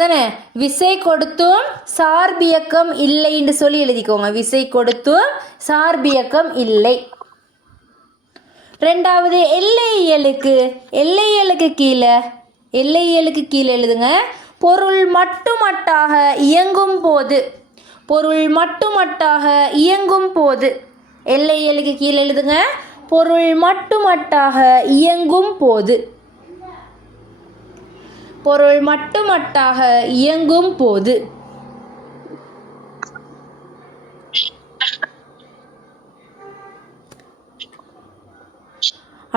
தானே விசை கொடுத்தும் சார்பியக்கம் இல்லைன்னு சொல்லி எழுதிக்கோங்க. விசை கொடுத்தும் சார்பியக்கம் இல்லை. ரெண்டாவது எல்லையலுக்கு கீழே எழுதுங்க. பொருள் மட்டுமட்டாக இயங்கும் போது எல்லையலுக்கு கீழே எழுதுங்க. பொருள் மட்டுமட்டாக இயங்கும் போது.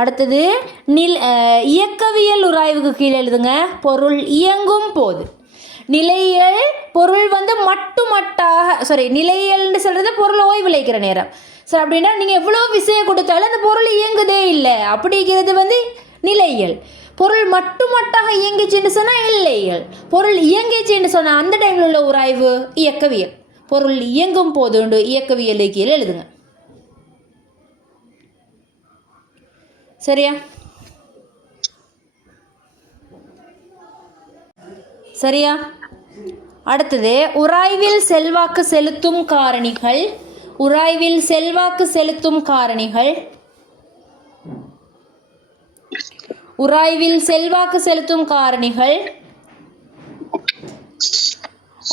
அடுத்தது இயக்கவியல் உராய்வுக்கு கீழே எழுதுங்க. பொருள் இயங்கும் போது. நிலையியல் பொருள் நிலையியல்னு சொல்கிறது பொருள் ஓய்விழைக்கிற நேரம். சரி, அப்படின்னா நீங்கள் எவ்வளோ விசையை கொடுத்தாலும் அந்த பொருள் இயங்குதே இல்லை அப்படிங்கிறது நிலையியல். பொருள் மட்டுமட்டாக இயங்கிச்சுன்னு சொன்னால் இல்லையல். பொருள் இயங்கிச்சுன்னு சொன்னால் அந்த டைமில் உள்ள உராய்வு இயக்கவியல். பொருள் இயங்கும் போது உண்டு இயக்கவியல் கீழே எழுதுங்க. சரியா? அடுத்தது உராய்வில் செல்வாக்கு செலுத்தும் காரணிகள்.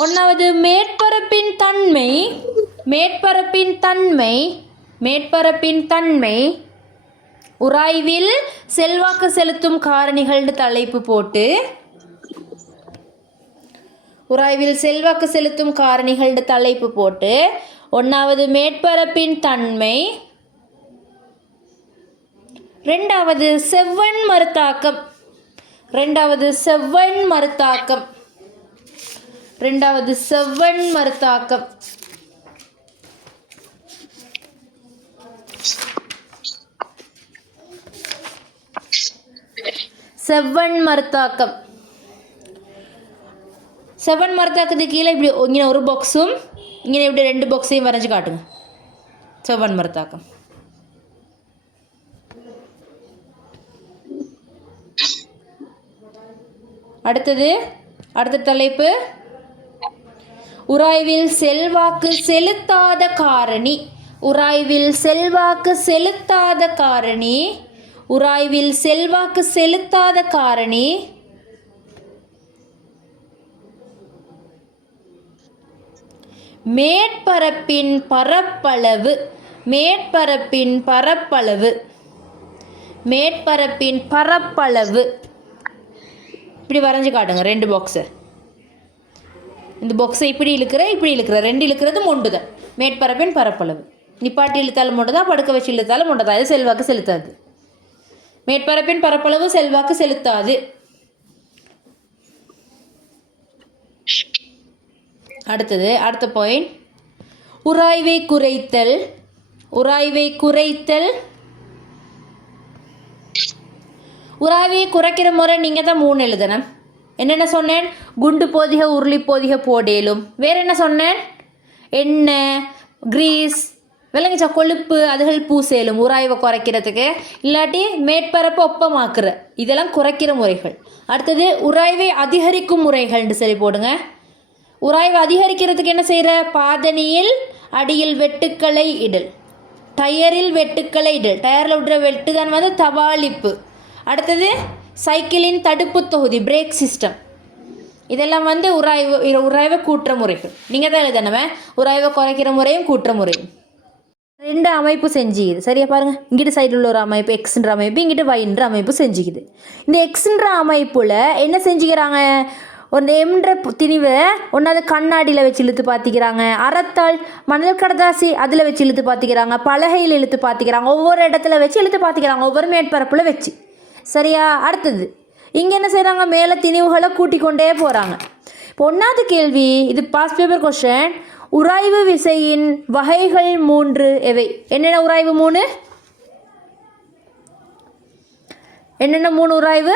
ஒன்றாவது மேற்பரப்பின் தன்மை உராய்வில் செல்வாக்கு செலுத்தும் காரணிகள்னு தலைப்பு போட்டு ஒன்றாவது மேற்பரப்பின் தன்மை, ரெண்டாவது செவ்வன் மறுத்தாக்கம். செவ்வன் மறுத்தாக்கத்துக்கு கீழே இப்படி இங்கே ஒரு பாக்ஸும் இங்கே இப்படி 2 பாக்ஸையும் வரைஞ்சி காட்டுங்க. செவ்வன் மறுத்தாக்கம். அடுத்த தலைப்பு உராய்வில் செல்வாக்கு செலுத்தாத காரணி. மேற்பரப்பின் பரப்பளவு இப்படி வரைஞ்சு காட்டுங்க 2 பாக்ஸை. இந்த பாக்ஸை இப்படி இழுக்கிற 2 இழுக்கிறது மொண்டுதான். மேற்பரப்பின் பரப்பளவு. நிப்பாட்டி இழுத்தாலும் மொண்டுதான், படுக்க வச்சு இழுத்தாலும் மொண்டுதான். அது செல்வாக்கு செலுத்தாது. மேற்பரப்பின் பரப்பளவு செல்வாக்கு செலுத்தாது. அடுத்த பாயிண்ட் உராய்வை குறைக்கிற முறை நீங்கள் தான் 3 எழுதணும். என்னென்ன சொன்னேன்? குண்டு போதிக உருளி போதிக போடேலும். வேறு என்ன சொன்னேன்? எண்ணெய், கிரீஸ், விளங்குச்சா, கொழுப்பு அதுகள் பூசேலும் உராய்வை குறைக்கிறதுக்கு. இல்லாட்டி மேற்பரப்பை ஒப்பமாக்குற, இதெல்லாம் குறைக்கிற முறைகள். அடுத்தது உராய்வை அதிகரிக்கும் முறைகள்னு சொல்லி போடுங்க. உராய்வை அதிகரிக்கிறதுக்கு என்ன செய்கிற? பாதனியில் அடியில் வெட்டுக்களை இடல், டயரில் வெட்டுக்களை இடல். டயரில் விடுற வெட்டு தான் தபாலிப்பு. அடுத்தது சைக்கிளின் தடுப்பு தொகுதி, பிரேக் சிஸ்டம். இதெல்லாம் உராய்வை கூட்டுற முறைகள். நீங்கள் தான் எழுதணுமே. உராய்வை குறைக்கிற முறையும் கூட்டுற முறையும் 2 அமைப்பு செஞ்சுக்குது. சரியா பாருங்கள். இங்கிட்டு சைடில் உள்ள ஒரு அமைப்பு எக்ஸ்ன்ற அமைப்பு, இங்கிட்டு வைன்ற அமைப்பு செஞ்சுக்குது. இந்த எக்ஸ்ன்ற அமைப்பில் என்ன செஞ்சுக்கிறாங்க? ஒரு எம்ன்ற திணிவை ஒன்றாவது கண்ணாடியில் வச்சு இழுத்து பார்த்திக்கிறாங்க, அறத்தாள் மணல் கடதாசி அதில் வச்சு இழுத்து பார்த்திக்கிறாங்க, பலகையில் இழுத்து பார்த்திக்கிறாங்க, ஒவ்வொரு இடத்துல வச்சு இழுத்து பார்த்திக்கிறாங்க, ஒவ்வொரு மேற்பரப்பில் வச்சு. சரியா? அடுத்தது இங்கே என்ன செய்கிறாங்க? மேலே திணிவுகளை கூட்டிக் கொண்டே போகிறாங்க. இப்போ 1வது கேள்வி, இது பாஸ் பேப்பர் கொஸ்டின். உராய்வு விசையின் வகைகள் 3 எவை? என்னென்ன உராய்வு 3? என்னென்ன 3 உராய்வு?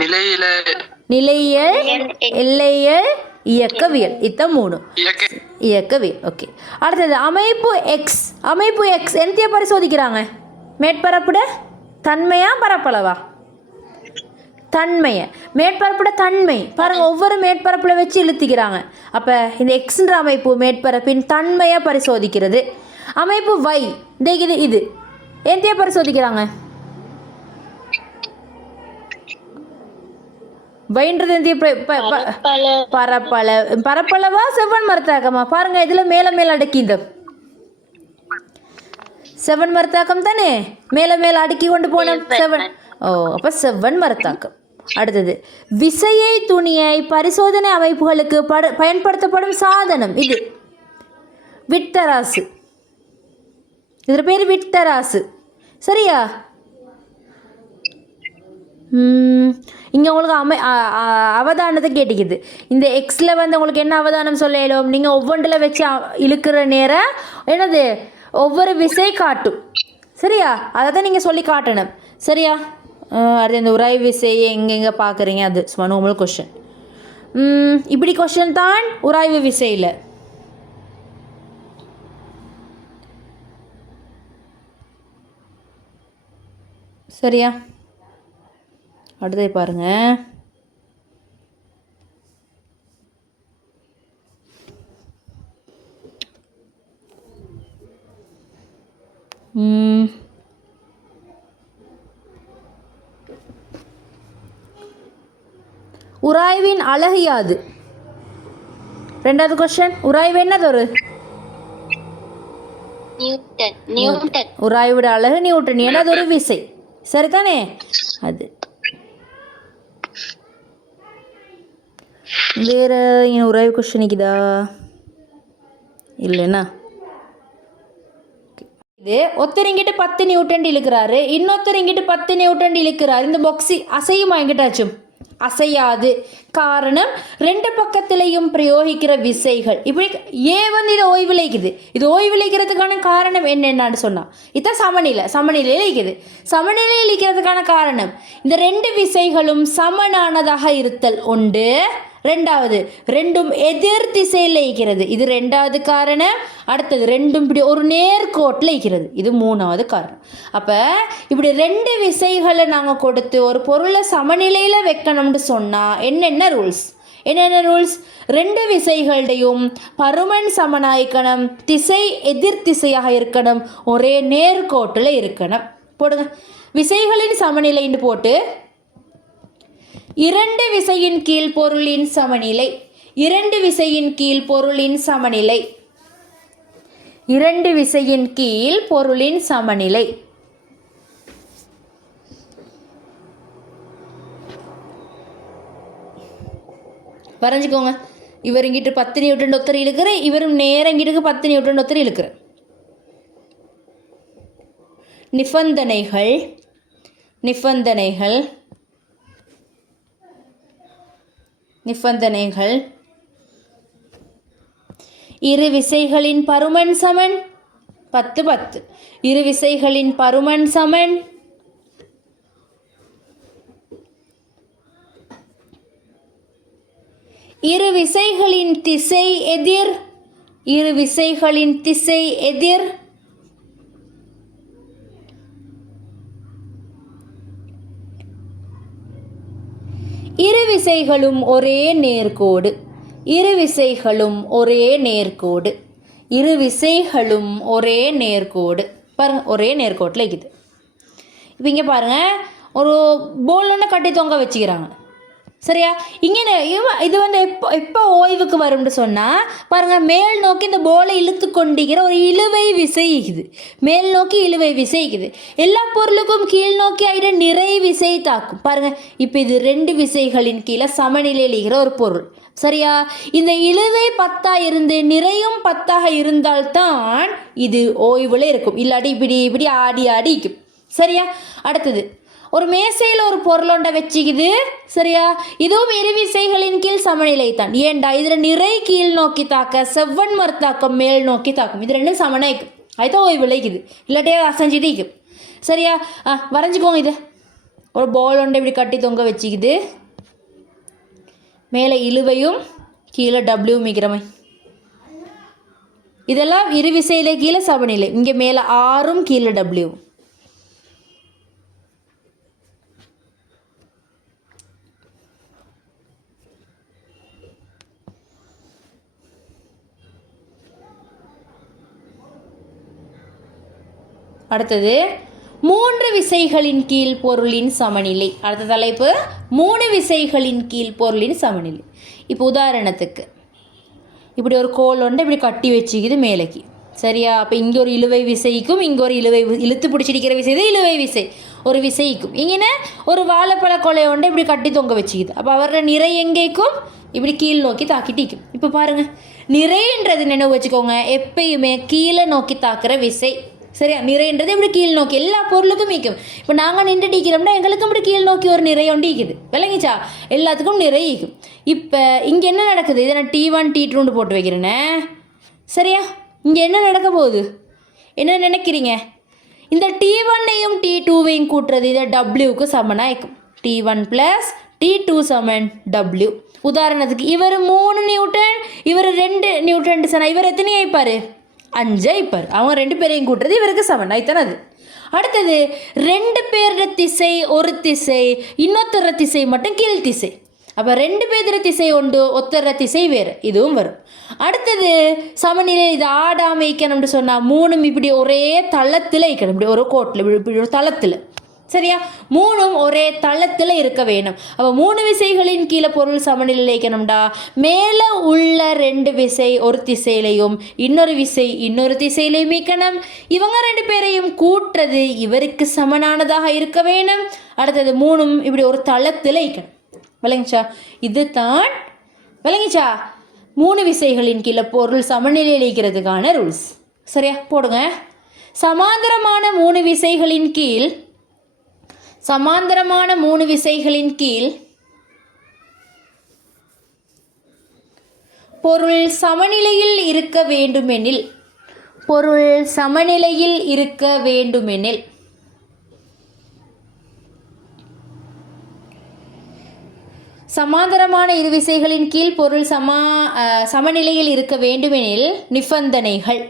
நிலையியல், எல்லையியல், இயக்கவியல். இதான் 3 இயக்கவியல். ஓகே. அடுத்தது அமைப்பு எக்ஸ். என்னத்தைய பரிசோதிக்கிறாங்க? மேற்பரப்புட தன்மையா பரப்பளவா? தன்மையை, மேற்பரப்போட தன்மை பாருங்கள், ஒவ்வொரு மேற்பரப்பில் வச்சு இழுத்திக்கிறாங்க. அப்போ இந்த எக்ஸ்ன்ற அமைப்பு மேற்பரப்பின் தன்மையை பரிசோதிக்கிறது. அமைப்பு வை இது எந்தைய பரிசோதிக்கிறாங்க? வைன்றது எந்தைய பரப்பளவா செவ்வன் மரத்தாக்கமா? பாருங்க, இதில் மேலே அடுக்கி இந்த செவ்வன் மரத்தாக்கம் தானே, மேலே அடுக்கி கொண்டு போனோம் செவ்வன். அப்போ செவ்வன் மரத்தாக்கம். அடுத்தது விசையை துணியை பரிசோதனை அமைப்புகளுக்கு பயன்படுத்தப்படும் சாதனம். இது விட்டராசு. இதில் பேர் விட்டராசு. சரியா? இங்கே உங்களுக்கு அவதானத்தை கேட்டுக்குது. இந்த எக்ஸில் வந்து உங்களுக்கு என்ன அவதானம் சொல்லலும், நீங்கள் ஒவ்வொன்றில் வச்சு இழுக்கிற நேரம் என்னது ஒவ்வொரு விசை காட்டும். சரியா? அதை தான் நீங்கள் சொல்லி காட்டணும். சரியா? அது இந்த உராய் விசையை எங்கெங்கே பார்க்குறீங்க, அது சும்மா கொஷின். இப்படி கொஷின் தான் உராய்வு விசையில். சரியா? அடுத்தது பாருங்க, உராய்வின் அழகு யாது? ரெண்டாவது கொஸ்டின், உராய்வு என்னது? ஒரு உராய்வோட அழகு நியூட்டன். ஏன்னா அது ஒரு விசை. சரிதானே? அது வேற உராய்வு கொஸ்டின் இருக்குதா? இல்லைண்ணா. இது ஒருத்தர் இங்கிட்டு 10 நியூட்டன் இழுக்கிறாரு, இன்னொருத்தர் இங்கிட்டு 10 நியூட்டன் இழுக்கிறாரு. இந்த பாக்ஸி அசையுமா? எங்கிட்டாச்சும் அசையாது. காரணம், ரெண்டு பக்கத்திலையும் பிரயோகிக்கிற விசைகள். இப்படி வந்து இது ஓய்விலைக்குது. இது ஓய்விலைக்கிறதுக்கான காரணம் என்னென்னு சொன்னால், இதுதான் சமநிலையில் இழிக்குது. சமநிலையில் இழிக்கிறதுக்கான காரணம் இந்த ரெண்டு விசைகளும் சமனானதாக இருத்தல் உண்டு. ரெண்டாவது, ரெண்டும் எதிர் திசையில் இருக்கிறது. இது ரெண்டாவது காரணம். அடுத்தது, ரெண்டும் இப்படி ஒரு நேர்கோட்டில் இருக்கிறது. இது மூணாவது காரணம். அப்போ இப்படி ரெண்டு விசைகளை நாங்கள் கொடுத்து ஒரு பொருளை சமநிலையில் வைக்கணும்னு சொன்னால் என்னென்ன ரூல்ஸ்? ரெண்டு விசைகளையும் பருமன் சமனாய்க்கணும், திசை எதிர் திசையாக இருக்கணும், ஒரே நேர்கோட்டில் இருக்கணும். போடுங்க, விசைகளின் சமநிலைன்னு போட்டு இரண்டு விசையின் கீழ் பொருளின் சமநிலை. இரண்டு விசையின் கீழ் பொருளின் சமநிலை. இரண்டு விசையின் கீழ் பொருளின் சமநிலை. வரைஞ்சிக்கோங்க. இவர் இங்கிட்டு 10 நியூட்டன் ஒத்தர் இழுக்கிற, இவரும் நேரம் இங்கிட்டு 10 நியூட்டன் ஒத்தர் இழுக்கிற. நிபந்தனைகள் இரு விசைகளின் பருமன் சமன் 10. இரு விசைகளின் பருமன் சமன். இரு விசைகளின் திசை எதிர். இரு விசைகளின் திசை எதிர். இரு விசைகளும் ஒரே நேர்கோடு. இரு விசைகளும் ஒரே நேர்கோடு. இரு விசைகளும் ஒரே நேர்கோடு. பாருங்கள், ஒரே நேர்கோட்டில் இருக்குது. இப்போ இங்கே பாருங்கள், ஒரு போல் ஒன்று கட்டி தொங்க வச்சுக்கிறாங்க. சரியா? இங்கே இது வந்து எப்போ ஓய்வுக்கு வரும்னு சொன்னால் பாருங்கள், மேல் நோக்கி இந்த போலை இழுத்து கொண்டிருக்கிற ஒரு இழுவை விசை இருக்குது. மேல் நோக்கி இழுவை விசை இருக்குது. எல்லா பொருளுக்கும் கீழ் நோக்கி ஆகிட நிறை விசை தாக்கும். பாருங்கள், இப்போ இது ரெண்டு விசைகளின் கீழே சமநிலையில் இருக்கிற ஒரு பொருள். சரியா? இந்த இழுவை 10 இருந்து நிறையும் 10 இருந்தால்தான் இது ஓய்வில் இருக்கும். இல்லாட்டி இப்படி ஆடி இருக்கும். சரியா? அடுத்தது, ஒரு மேசையில் ஒரு பொருளொண்டை வச்சுக்குது. சரியா? இதுவும் இரு விசைகளின் கீழ் சமநிலை தான். ஏண்டா இதில் நிறை கீழ் நோக்கி தாக்க, செவ்வன் மரத்தாக்கம் மேல் நோக்கி தாக்கும். இது ரெண்டும் சமனாய்க்கும். அதுதான் ஓய்வு விளைக்குது. இல்லாட்டே அசைஞ்சிட்டு இருக்கும். சரியா? வரைஞ்சிக்கோங்க. இது ஒரு பால் ஒன்றை இப்படி கட்டி தொங்க வச்சுக்குது. மேலே இழுவையும் கீழே டபிள்யூ மிக்கிறமை. இதெல்லாம் இரு விசையில கீழே சமநிலை. இங்கே மேலே ஆறும் கீழே டபிள்யூ. அடுத்தது 3 விசைகளின் கீழ் பொருளின் சமநிலை. அடுத்த தலைப்பு 3 விசைகளின் கீழ் பொருளின் சமநிலை. இப்போ உதாரணத்துக்கு இப்படி ஒரு கோல் ஒன்று இப்படி கட்டி வச்சுக்குது மேலேக்கு, சரியா? அப்போ இங்கே ஒரு இழுவை விசைக்கும் இங்கே ஒரு இழுத்து பிடிச்சிருக்கிற விசை தான் இழுவை விசை. ஒரு விசைக்கும் இங்கே ஒரு வாழைப்பழ கொலை ஒன்று இப்படி கட்டி தொங்க வச்சுக்குது. அப்போ அவரோட நிறை எங்கேக்கும் இப்படி கீழ் நோக்கி தாக்கிட்டிக்கும். இப்போ பாருங்கள், நிறைன்றது நினைவு வச்சுக்கோங்க, எப்பயுமே கீழே நோக்கி தாக்குற விசை, சரியா? நிறைன்றது இப்படி கீழ் நோக்கி எல்லா பொருளுக்கும் ஈக்கும். இப்போ நாங்கள் நின்று டீக்கிறோம்னா எங்களுக்கும் இப்படி கீழ் நோக்கி ஒரு நிறை ஒன்று ஈக்குது, விளங்கிச்சா? எல்லாத்துக்கும் நிறை ஈக்கும். இப்போ இங்கே என்ன நடக்குது? இதை நான் T1 T2 போட்டு வைக்கிறேனே, சரியா? இங்கே என்ன நடக்க போகுது? என்ன நினைக்கிறீங்க? இந்த T1ஐயும் T2வையும் கூட்டுறது இதை Wக்கு சமனாக இருக்கும். T1 + T2 = W. உதாரணத்துக்கு இவர் 3 நியூட்டன், இவர் 2 நியூட்டன் சொன்னால் இவர் எத்தனை ஆயிப்பார்? 5 ஆயிப்பார். அவங்க 2 பேரையும் கூட்டுறது இவருக்கு சமன் ஆயித்தானே அது. அடுத்தது 2 பேரோட திசை ஒரு திசை, இன்னொருத்தர திசை மட்டும் கீழ் திசை. அப்போ 2 பேரோட திசை உண்டு, ஒத்தர திசை வேறு, இதுவும் வரும். அடுத்தது சமநிலை இது ஆடாமல் வைக்கணும்னு சொன்னால் 3 இப்படி ஒரே தளத்தில் வைக்கணும், இப்படி ஒரு கோட்டில் இப்படி ஒரு தளத்தில், சரியா? 3 ஒரே தளத்தில் இருக்க வேணும். அப்போ 3 விசைகளின் கீழே பொருள் சமநிலை வைக்கணும்டா மேலே உள்ள 2 விசை ஒரு திசையிலையும் இன்னொரு விசை இன்னொரு திசையிலையும் வைக்கணும். இவங்க 2 பேரையும் கூட்டுறது இவருக்கு சமனானதாக இருக்க வேணும். அடுத்தது 3 இப்படி ஒரு தளத்தில் வைக்கணும். விளங்கிச்சா? இது தான் விளங்கிச்சா 3 விசைகளின் கீழே பொருள் சமநிலை வைக்கிறதுக்கான ரூல்ஸ், சரியா? போடுங்க. சமாந்தரமான 3 விசைகளின் கீழ் பொருள் சமநிலையில் இருக்க வேண்டுமெனில் சமாந்தரமான இரு விசைகளின் கீழ் பொருள் சமநிலையில் இருக்க வேண்டுமெனில் நிபந்தனைகள்.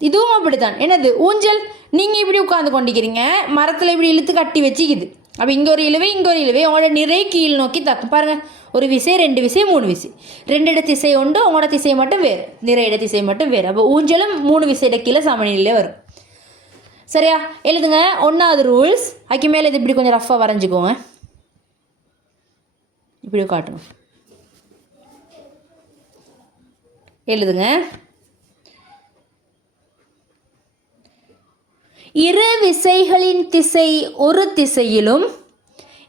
இதுவும் அப்படித்தான். என்னது? ஊஞ்சல் நீங்கள் இப்படி உட்காந்து கொண்டிருக்கிறீங்க, மரத்தில் இப்படி இழுத்து கட்டி வச்சுக்குது. அப்போ இங்கே ஒரு இழுவை இங்கே ஒரு இழுவை, உங்களோட நிறை கீழ் நோக்கி தாக்கும். பாருங்கள், ஒரு விசை 2 விசை 3 விசை, 2 திசை உண்டு, உங்களோட திசை மட்டும் வேறு, நிறையிட திசை மட்டும் வேறு. அப்போ ஊஞ்சலும் 3 விசையிட கீழே சமநிலையில் வரும், சரியா? எழுதுங்க 1வது ரூல்ஸ். அதுக்கு மேலே இது இப்படி கொஞ்சம் ரஃப்பாக வரைஞ்சிக்கோங்க, இப்படி காட்டணும். எழுதுங்க. இரு விசைகளின் திசை ஒரு திசையிலும்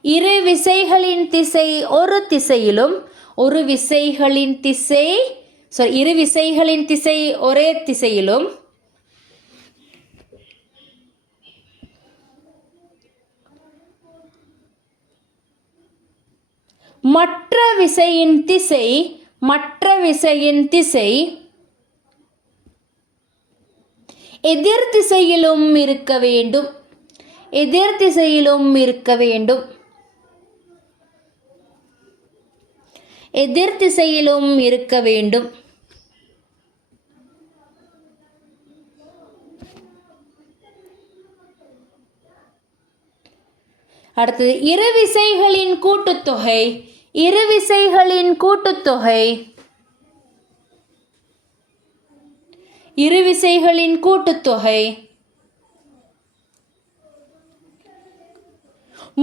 இரு விசைகளின் திசை ஒரு திசையிலும் இரு விசைகளின் திசை ஒரே திசையிலும் மற்ற விசையின் திசை எதிர் திசையிலும் இருக்க வேண்டும். அடுத்தது இரு விசைகளின் கூட்டுத்தொகை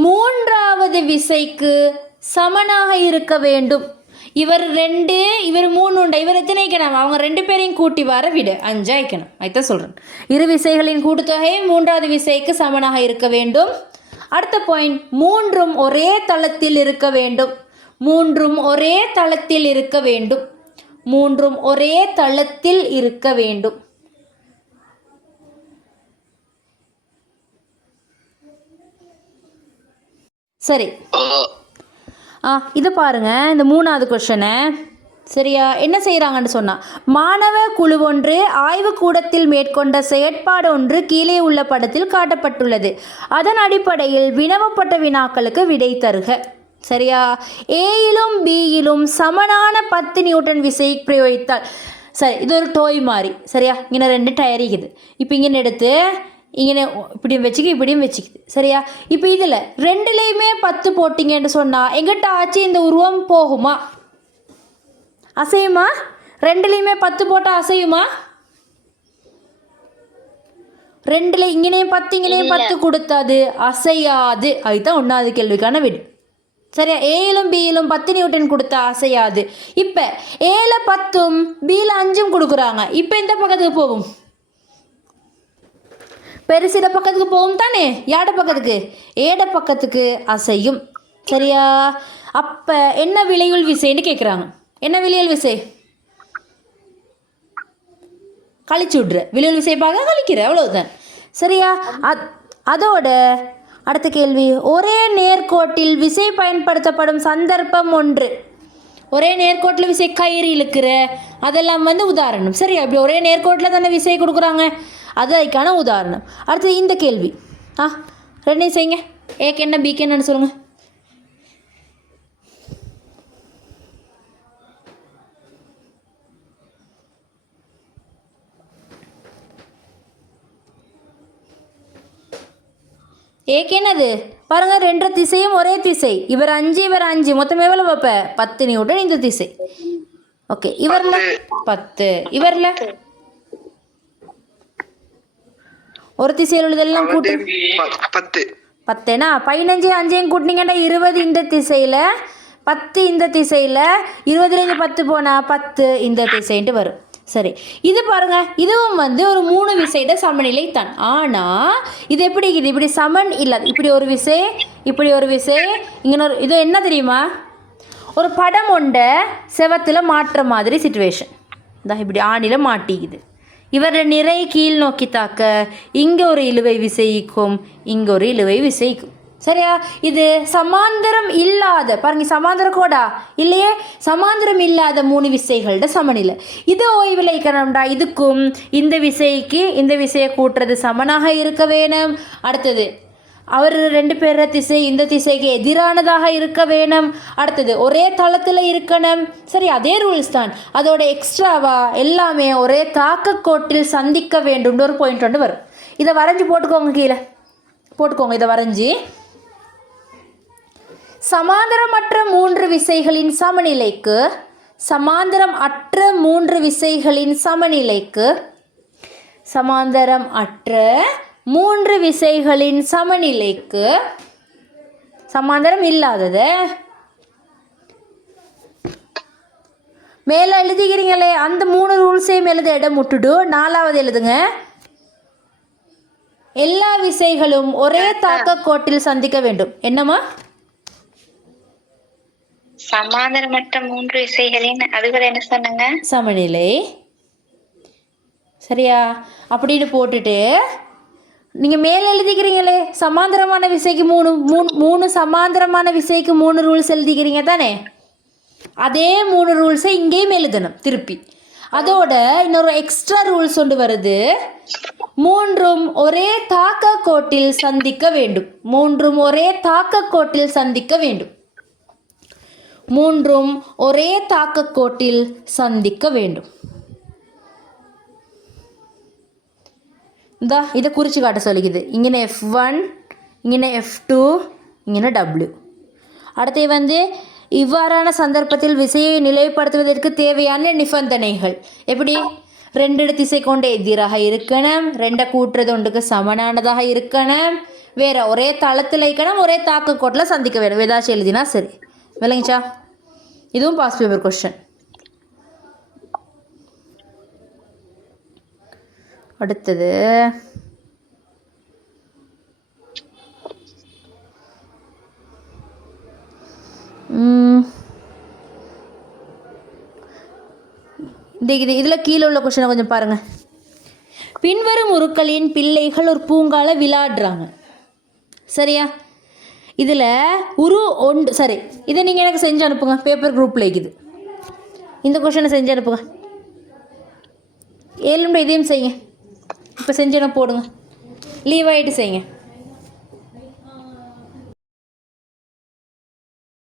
மூன்றாவது விசைக்கு சமனாக இருக்க வேண்டும். இவர் 2 இவர் 3 உண்டா, இவர் எத்தனை வைக்கணும்? அவங்க 2 பேரையும் கூட்டி வர விட 5 வைக்கணும். அதுதான் சொல்கிறேன். இரு விசைகளின் கூட்டுத்தொகை 3வது விசைக்கு சமனாக இருக்க வேண்டும். அடுத்த பாயிண்ட், 3 ஒரே தளத்தில் இருக்க வேண்டும். சரி, இது பாருங்க, இந்த 3வது கொஸ்டினை, சரியா? என்ன செய்கிறாங்கன்னு சொன்னால், மாணவ குழு ஒன்று ஆய்வுக்கூடத்தில் மேற்கொண்ட செயற்பாடு ஒன்று கீழே உள்ள படத்தில் காட்டப்பட்டுள்ளது. அதன் அடிப்படையில் வினவப்பட்ட வினாக்களுக்கு விடை தருக. சரியா? ஏயிலும் பியிலும் சமனான 10 நியூட்டன் விசை பிரயோகித்தால், சரி, இது ஒரு டோய் மாதிரி, சரியா? இங்கே 2 டயர் இருக்குது. இப்போ இங்கே எடுத்து இங்கே இப்படியும் வச்சுக்குது, சரியா? இப்போ இதில் 2லேயுமே 10 போட்டிங்கன்னு சொன்னால் எங்கிட்ட ஆச்சு இந்த உருவம் போகுமா, அசையுமா? 2லேயுமே 10 போட்டால் அசையுமா? ரெண்டில் இங்கேயும் 10 இங்கேயும் 10 கொடுத்தாது அசையாது. அதுதான் 1வது கேள்விக்கான விடு. சரியா? ஏலும் பியிலும் 10 நியூட்டன் கொடுத்தா அசையாது. இப்போ ஏல 10ம் பியில் 5ம் கொடுக்குறாங்க. இப்போ இந்த பக்கத்துக்கு போகும், பெருசிட பக்கத்துக்கு போகும் தானே. யாட பக்கத்துக்கு? ஏட பக்கத்துக்கு அசையும். சரியா? அப்போ என்ன விளையுள் விசைன்னு கேட்குறாங்க. என்ன விளையுள் விசை? கழிச்சு விட்ற. விளையுள் விசை பார்க்க கழிக்கிற, அவ்வளவுதான். சரியா? அதோட அடுத்த கேள்வி, ஒரே நேர்கோட்டில் விசை பயன்படுத்தப்படும் சந்தர்ப்பம் ஒன்று. ஒரே நேர்கோட்டில் விசை கயிறு இழுக்கிற அதெல்லாம் உதாரணம். சரியா? இப்படி ஒரே நேர்கோட்டில் தானே விசை கொடுக்குறாங்க, அது அதுக்கான உதாரணம். அடுத்தது இந்த கேள்வி. ரெண்டையும் செய்யுங்க. ஏக்கு என்ன பிக்கு என்னன்னு சொல்லுங்கள். ஏக்கு என்னது பாருங்க, 2 திசையும் ஒரே திசை. இவர் 5 இவர் 5, மொத்தம் எவ்வளோ வைப்ப? 10 நியூட்டன் இந்த திசை. ஓகே, இவர்ல 10, இவர்ல ஒரு திசையில் உள்ளதெல்லாம் கூட்டு 10. 10னா 15 5 கூட்டினீங்கன்னா 20 இந்த திசையில், 10 இந்த திசையில், 20லேருந்து 10 போனால் 10 இந்த திசைன்ட்டு வரும். சரி, இது பாருங்க, இதுவும் ஒரு 3 விசைட சமநிலை தான். ஆனால் இது எப்படி இருக்குது? இப்படி சமன் இல்லாது. இப்படி ஒரு விசை, இப்படி ஒரு விசை, இங்கே ஒரு இது என்ன தெரியுமா? ஒரு படம் ஒன்றை செவத்தில் மாற்ற மாதிரி சிச்சுவேஷன். இந்த இப்படி ஆணியில் மாட்டிக்குது. இவர நிறை கீழ் நோக்கி தாக்க இங்கே ஒரு இழுவை விசைக்கும், இங்கே ஒரு இழுவை விசைக்கும். சரியா? இது சமாந்தரம் இல்லாத, பாருங்க, சமாந்தர கோடா இல்லையே, சமாந்தரம் இல்லாத 3 விசைகளோட சமநிலை. இது ஓய்வில் இருக்கணும்டா. இதுக்கும் இந்த விசைக்கு இந்த விசையை கூட்டுறது சமனாக இருக்க வேணும். அடுத்தது அவர் 2 பேர திசை இந்த திசைக்கு எதிரானதாக இருக்க வேணும். அடுத்தது ஒரே தளத்தில் இருக்கணும். சரி, அதே ரூல்ஸ் தான். அதோட எக்ஸ்ட்ராவா எல்லாமே ஒரே தாக்க கோட்டில் சந்திக்க வேண்டும்னு ஒரு பாயிண்ட் ஒன்று வரும். இதை வரைஞ்சி போட்டுக்கோங்க, கீழே போட்டுக்கோங்க. இதை வரைஞ்சி சமாந்தரமற்ற 3 விசைகளின் சமநிலைக்கு, சமாந்தரம் அற்ற 3 விசைகளின் சமநிலைக்கு, சமாந்தரம் அற்ற 3 விசைகளின் சமநிலைக்கு, சமாந்தரம் இல்லாதது மேலே எழுதிக்கிறீங்களே அந்த 3 ரூல்ஸையும் எழுத இடம் விட்டுடு. 4வது எழுதுங்க. எல்லா விசைகளும் ஒரே தாக்க கோட்டில் சந்திக்க வேண்டும். என்னம்மா? சமாந்தரமற்ற 3 விசைகளின் அதுகள் என்ன சொன்னாங்க? சமநிலை. சரியா? அப்படின்னு போட்டுட்டு நீங்கள் மேலே எழுதிக்கிறீங்களே சமாந்தரமான விசைக்கு 3 சமாந்தரமான விசைக்கு 3 ரூல்ஸ் எழுதிக்கிறீங்க தானே, அதே 3 ரூல்ஸை இங்கேயும் எழுதணும் திருப்பி. அதோட இன்னொரு எக்ஸ்ட்ரா ரூல்ஸ் ஒன்று வருது. 3ம் ஒரே தாக்க கோட்டில் சந்திக்க வேண்டும். 3ம் ஒரே தாக்க கோட்டில் சந்திக்க வேண்டும். 3ம் ஒரே தாக்க கோட்டில் சந்திக்க வேண்டும். இந்த இதை குறித்து காட்ட சொல்லிக்குது. இங்கே F1, இங்கே F2, இங்கே W. அடுத்து இவ்வாறான சந்தர்ப்பத்தில் விசையை நிலைப்படுத்துவதற்கு தேவையான நிபந்தனைகள் எப்படி? 2 திசை கொண்ட எதிராக இருக்கணும், 2 கூட்டுறது ஒன்றுக்கு சமனானதாக இருக்கணும், வேற ஒரே தளத்தில் இருக்கணும், ஒரே தாக்க கோட்டில் சந்திக்க வேண்டும். ஏதாச்சும் எழுதினா சரி. விளங்கிச்சா? இதுவும் பாஸ் பேப்பர் கொஸ்டின். அடுத்தது இதில் கீழே உள்ள கொஸ்டினை கொஞ்சம் பாருங்கள். பின்வரும் உருக்களின் பிள்ளைகள் ஒரு பூங்கால விளையாடுறாங்க. சரியா? இதில் ஒன்று சரி, இதை நீங்கள் எனக்கு செஞ்சு அனுப்புங்க. பேப்பர் குரூப்பில் இருக்குது. இந்த கொஸ்டினை செஞ்சு அனுப்புங்க. 7 இதையும் செய்யுங்க. இப்போ செஞ்சு போடுங்க. லீவ் ஆகிட்டு செய்யுங்க.